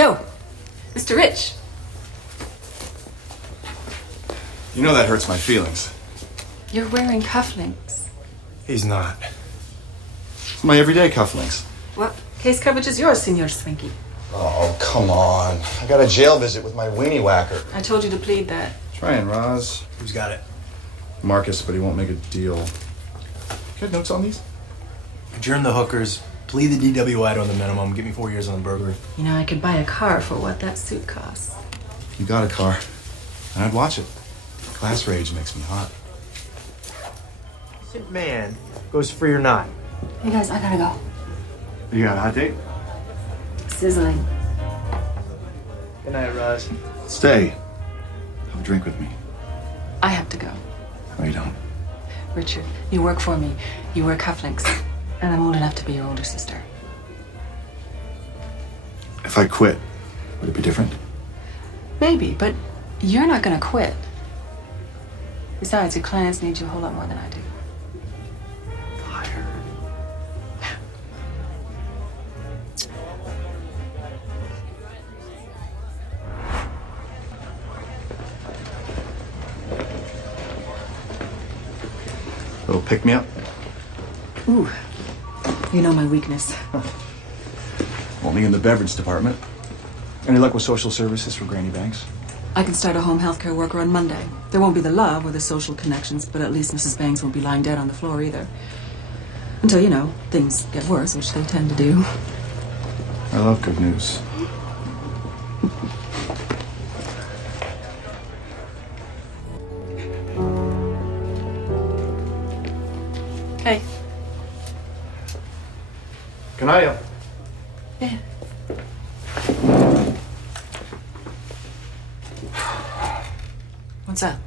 Yo, Mr. Rich. You know that hurts my feelings. You're wearing cufflinks. He's not. It's my everyday cufflinks. Well, case coverage is yours, Senor Swinky. Oh, come on. I got a jail visit with my weenie whacker. I told you to plead that. Trying, Roz. Who's got it? Marcus, but he won't make a deal. Got notes on these? Adjourn the hookers, plead the DWI to the minimum, give me 4 years on the burglary. You know, I could buy a car for what that suit costs. You got a car, and I'd watch it. Class rage makes me hot. Innocent man goes free or not. Hey guys, I gotta go. You got a hot date? Sizzling. Good night, Roz. Stay. Have a drink with me. I have to go. No, you don't. Richard, you work for me. You wear cufflinks. And I'm old enough to be your older sister. If I quit, would it be different? Maybe, but you're not gonna quit. Besides, your clients need you a whole lot more than I do. Liar. Little pick-me-up? Ooh, you know my weakness. Only in the beverage department. Any luck with social services for Granny Banks? I can start a home healthcare worker on Monday. There won't be the love or the social connections, but at least Mrs. Banks won't be lying dead on the floor either. Until, you know, things get worse, which they tend to do. I love good news. Hey. Can I, Yeah. What's that?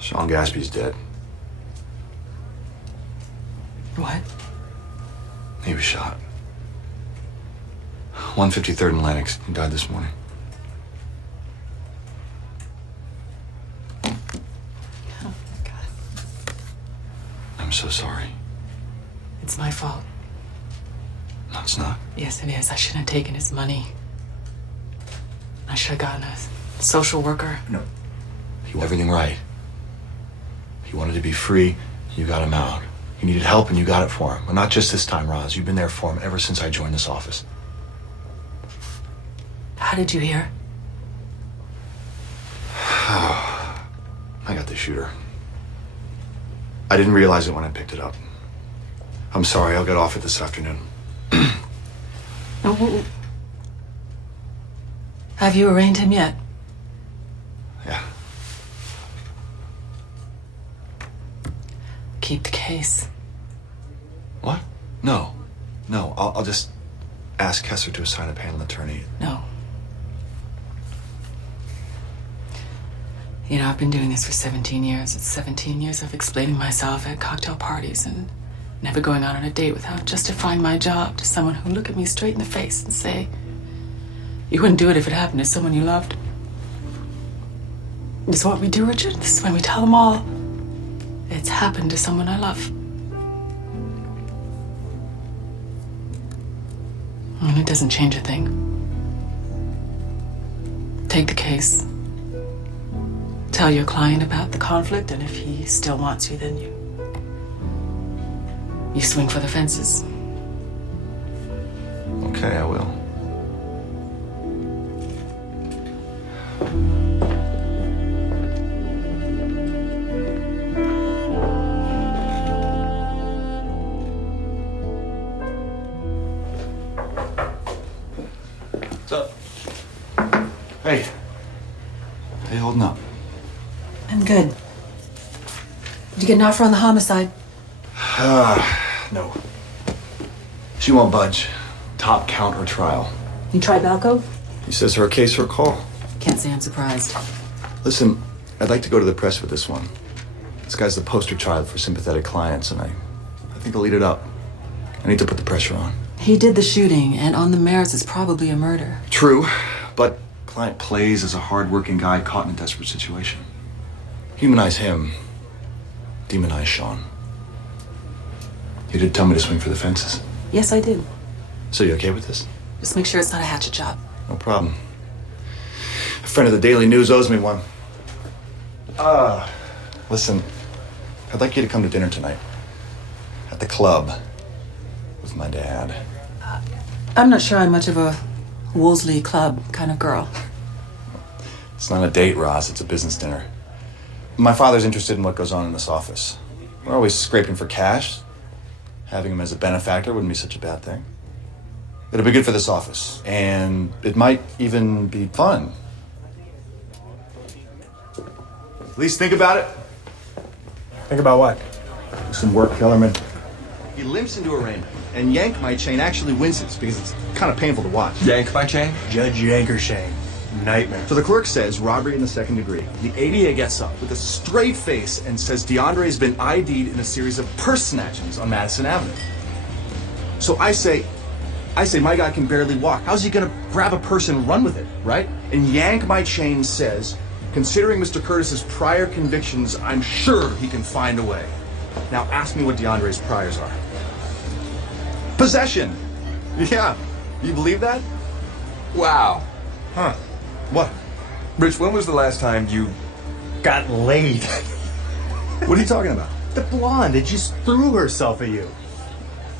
Sean Gaspy's dead. What? He was shot. 153rd and Lennox. He died this morning. Oh, my God. I'm so sorry. It's my fault. No, it's not. Yes, it is. I shouldn't have taken his money. I should have gotten a social worker. No. He did everything right. He wanted to be free. You got him out. He needed help, and you got it for him. But not just this time, Roz. You've been there for him ever since I joined this office. How did you hear? I got the shooter. I didn't realize it when I picked it up. I'm sorry. I'll get off it this afternoon. Oh, have you arraigned him yet? Yeah. Keep the case. What? No. No. I'll just ask Kessler to assign a panel attorney. No. You know, I've been doing this for 17 years. It's 17 years of explaining myself at cocktail parties and never going out on a date without justifying my job to someone who would look at me straight in the face and say, "You wouldn't do it if it happened to someone you loved." This is what we do, Richard. This is when we tell them all. It's happened to someone I love. And it doesn't change a thing. Take the case. Tell your client about the conflict, and if he still wants you, then you swing for the fences. Okay, I will. What's up? Hey. How you holding up? I'm good. Did you get an offer on the homicide? No. She won't budge. Top counter trial. You tried Balco? He says her case, her call. Can't say I'm surprised. Listen, I'd like to go to the press with this one. This guy's the poster child for sympathetic clients, and I think I'll eat it up. I need to put the pressure on. He did the shooting, and on the merits, it's probably a murder. True, but client plays as a hard-working guy caught in a desperate situation. Humanize him. Demonize Sean. You did tell me to swing for the fences. Yes, I did. So you okay with this? Just make sure it's not a hatchet job. No problem. A friend of the Daily News owes me one. Listen, I'd like you to come to dinner tonight. At the club. With my dad. I'm not sure I'm much of a Wolseley Club kind of girl. It's not a date, Roz. It's a business dinner. My father's interested in what goes on in this office. We're always scraping for cash. Having him as a benefactor wouldn't be such a bad thing. It'll be good for this office. And it might even be fun. At least think about it. Think about what? Do some work, Kellerman. He limps into a ring, and Yank My Chain actually winces because it's kind of painful to watch. Yank my chain? Judge Yankershane. Nightmare. So the clerk says robbery in the second degree. The ADA gets up with a straight face and says DeAndre's been ID'd in a series of purse snatchings on Madison Avenue. So I say, my guy can barely walk. How's he gonna grab a purse and run with it, right? And Yank My Chain says, considering Mr. Curtis's prior convictions, I'm sure he can find a way. Now ask me what DeAndre's priors are. Possession. Yeah. You believe that? Wow. Huh. What? Rich, when was the last time you... Got laid. What are you talking about? The blonde, it just threw herself at you.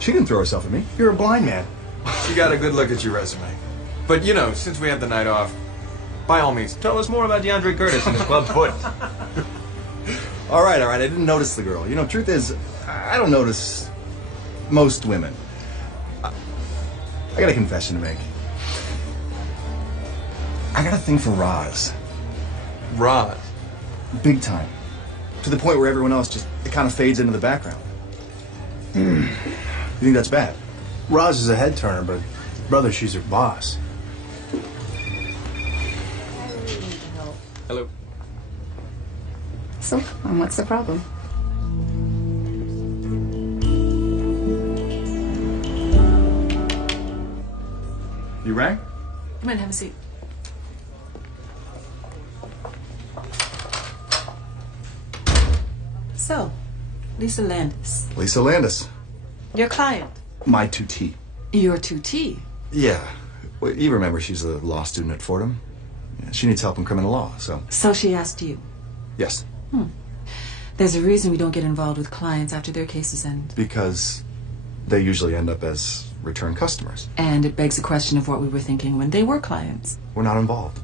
She didn't throw herself at me. You're a blind man. She got a good look at your resume. But, you know, since we have the night off, by all means, tell us more about DeAndre Curtis and his club foot. All right. I didn't notice the girl. You know, truth is, I don't notice most women. I got a confession to make. I got a thing for Roz. Roz. Big time. To the point where everyone else it kind of fades into the background. You think that's bad? Roz is a head turner, but brother, she's her boss. Hello. So, what's the problem? You rang? Come in, have a seat. So, Lisa Landis, Lisa Landis. your client. My 2T. Your 2T. Yeah. Well, you remember she's a law student at Fordham? Yeah, she needs help in criminal law, so... So she asked you. Yes. There's a reason we don't get involved with clients after their cases end. Because they usually end up as return customers. And it begs the question of what we were thinking when they were clients. We're not involved.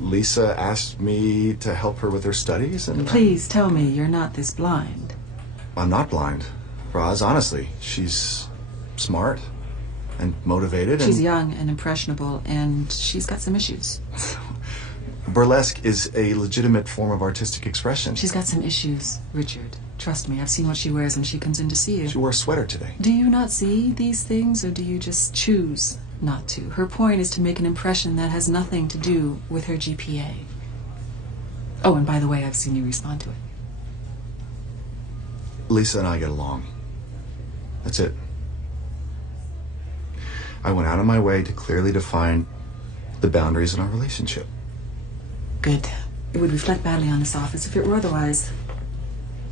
Lisa asked me to help her with her studies, and... Please tell me you're not this blind. I'm not blind. Roz, honestly, she's smart and motivated and... She's young and impressionable, and she's got some issues. Burlesque is a legitimate form of artistic expression. She's got some issues, Richard. Trust me, I've seen what she wears when she comes in to see you. She wore a sweater today. Do you not see these things, or do you just choose not to? Her point is to make an impression that has nothing to do with her GPA. Oh, and by the way, I've seen you respond to it. Lisa and I get along. That's it. I went out of my way to clearly define the boundaries in our relationship. Good. It would reflect badly on this office if it were otherwise.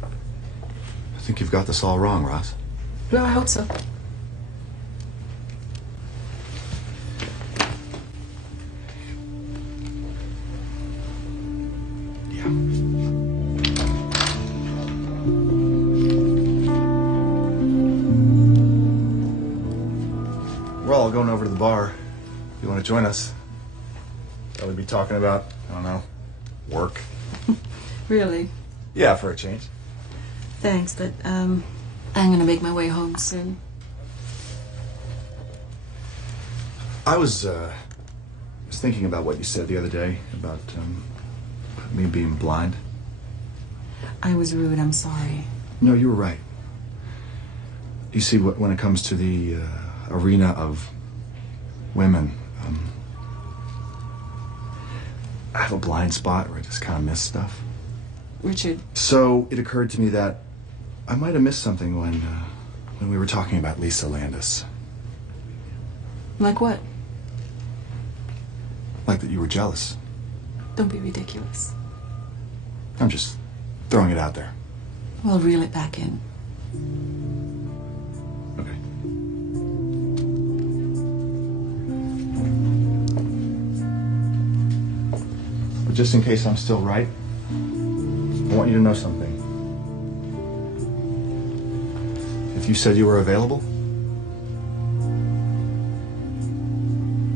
I think you've got this all wrong, Roz. Well, I hope so. Yeah. We're all going over to the bar. You want to join us? Probably be talking about, I don't know, work. Really? Yeah, for a change. Thanks, but I'm gonna make my way home soon. I was thinking about what you said the other day about me being blind. I was rude, I'm sorry. No, you were right. You see, when it comes to the arena of women, I have a blind spot where I just kind of miss stuff. Richard. So it occurred to me that I might have missed something when we were talking about Lisa Landis. Like what? Like that you were jealous. Don't be ridiculous. I'm just throwing it out there. Well, reel it back in. Okay. But just in case I'm still right, I want you to know something. If you said you were available,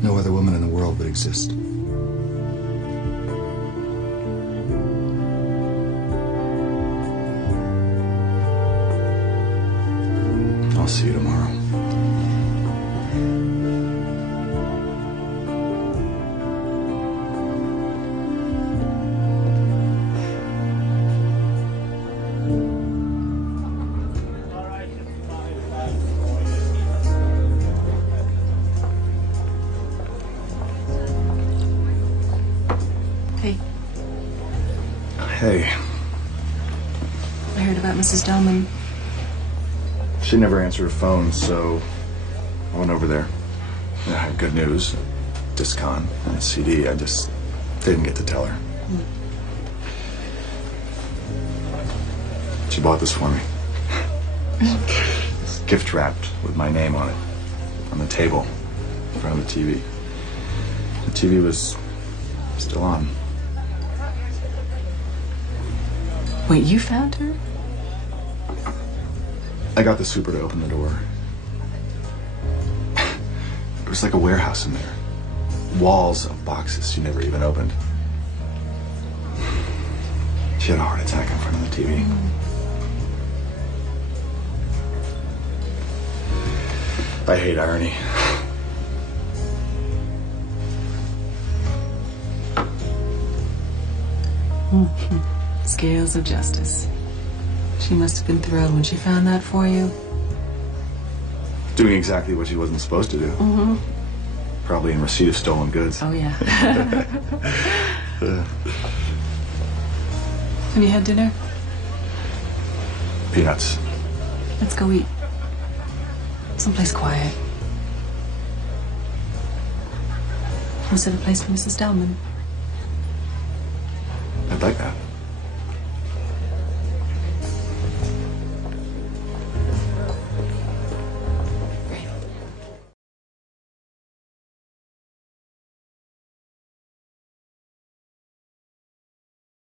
no other woman in the world would exist. I'll see you tomorrow. Hey, Hey, I heard about Mrs. Delman. she never answered her phone, so I went over there. I had good news. Discon and a CD. I just didn't get to tell her. She bought this for me. It's gift wrapped with my name on it. On the table in front of the TV. The TV was still on. Wait, you found her? I got the super to open the door. It was like a warehouse in there. Walls of boxes she never even opened. She had a heart attack in front of the TV. I hate irony. Scales of justice. She must have been thrilled when she found that for you. Doing exactly what she wasn't supposed to do. Probably in receipt of stolen goods. Oh, yeah. Have you had dinner? Peanuts. Let's go eat. Someplace quiet. Who said a place for Mrs. Delman? I'd like that.